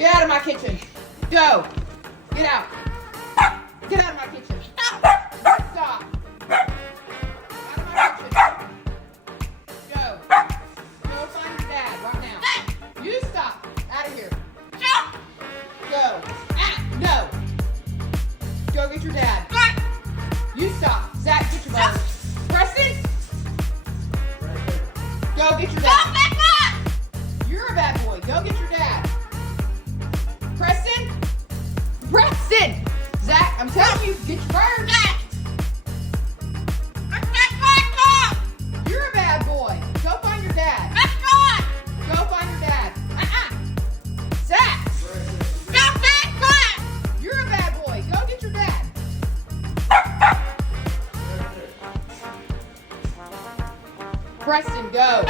Get out of my kitchen. Go. Get out. Get out of my kitchen. Stop. Out of my kitchen. Go. Go find your dad right now. You stop. Out of here. Go. No. Go get your dad. You stop. Zach, get your brother. Preston. Go get your dad. You're a bad boy. Go get your dad. Preston. Preston. Zach, I'm telling you, get your bird. You're a bad boy. Go find your dad. Go find your dad. Zach. You're a bad boy. Go get your dad. Preston, go.